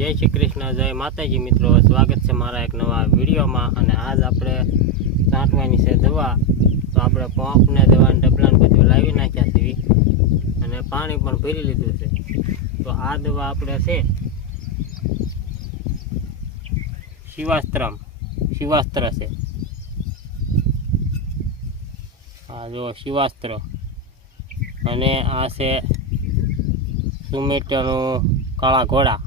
जय श्री कृष्ण, जय माताजी। मित्रों, स्वागत है मारा एक नवा वीडियो में। और आज आपणे छांटवानी से दवा, तो आपणे पंप ने दवा डबला बधुं लावी नाख्या छे अने पाणी पण भरी लीधुं छे। तो आ दवा आपणे छे शिवास्त्र छे। आ जो शिवास्त्र अने आ छे सुमेटનું काळा घोड़ा।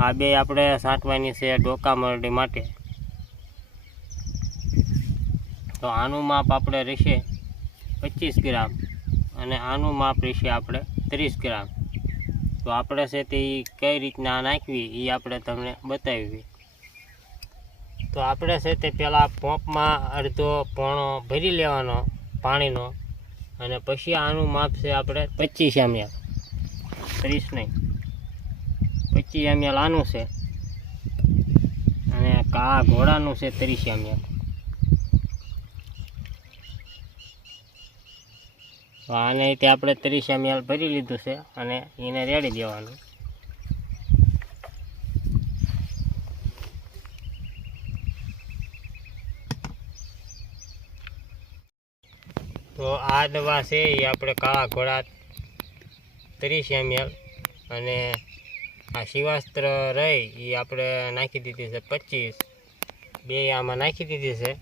आ बे आपणे छांटवानी छे डोका मरडी माटे। तो आनु माप आपणे रहेशे 25 ग्राम अने आनु माप रहेशे आपणे 30 ग्राम। तो आपणे छे ते कई रीतना नाखवी ई आपणे तमने बतावी। तो आपणे छे ते पहेला पंपमां अर्धो पोणो भरी लेवानो पाणीनो अने पछी आनु माप छे आपणे 25 ml, 30 नहीं 25 ml आनु छे अने काळा घोड़ानुं छे 30 ml। तो आने रीते आपणे 30 ml भरी लीधुं छे अने एने रेड़ी देवानुं। तो आ दवा छे ये आपणे काळा घोड़ा 30 ml अने आ शिवास्त्र रही ये आपणे नाखी दीधी छे 25, बे आमां नाखी दीधी छे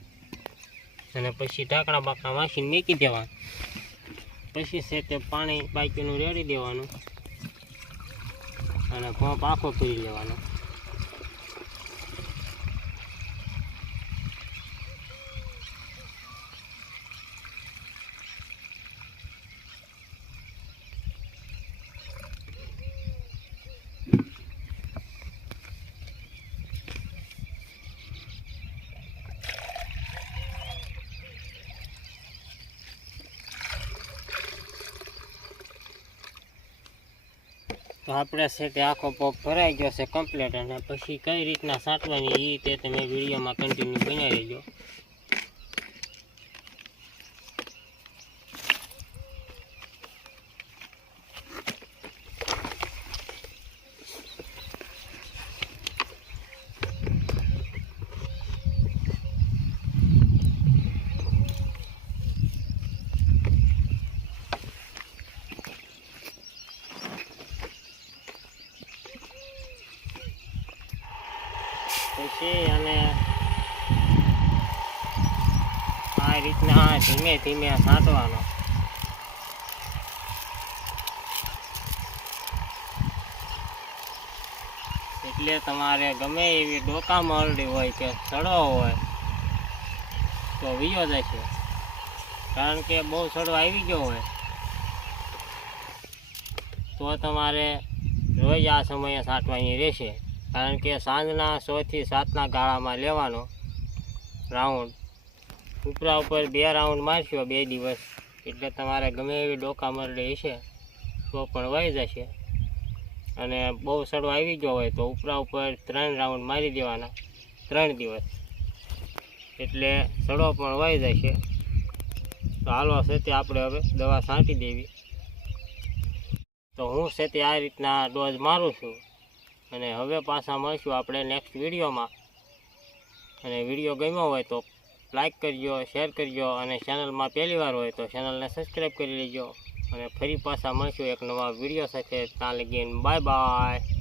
अने पछी ढांकणा बाकणा माखीने मूकी देवा। पछी छे ते पाणी बाकीनुं रेड़ी देवानुं अने पंप आखो भरी लेवानो। तो आपणे से ते आखो पंप भराई गयो छे कम्प्लीट अने पछी कई रीतना छांटवानी ई ते तमे विडियो में कन्टिन्यू बन्या रहेजो। पछी अने आ रीतना धीमे धीमे छांटवानो। एटले तमारे गमे एवी डोका मरडी होय के सड़ो होय तो वीयो जशे, कारण के बहु सड़ो आवी गयो होय तो तमारे रोज आ समये छांटवानी रहेशे। कारण के सांजना 6 થી 7 गाळा में लेवानो राउंड। उपरा उपर 2 राउंड मारशो 2 दिवस एटले तमारे गमे एवी डोका मरडी हशे तो पण वही जशे। अने बहु सड़ो आवी गयो होय तो उपरा उपर 3 राउंड मारी देवाना 3 दिवस एटले सड़ो पण वही जशे। तो हालो छे ते आपणे हवे दवा छांटी देवी। तो हूँ छे ते आ रीतना डोज मारूं छुं अने हवे पाछा मळीशुं आपणे नेक्स्ट विडियो में। अने विडियो गम्यो होय तो लाइक करजो, शेर करजो अने चेनल में पहली वार होय तो चेनल ने सब्सक्राइब करी लेजो। अने फरी पाछा मळीशुं एक नवा विडियो साथे। त्यां लगीन बाय बाय।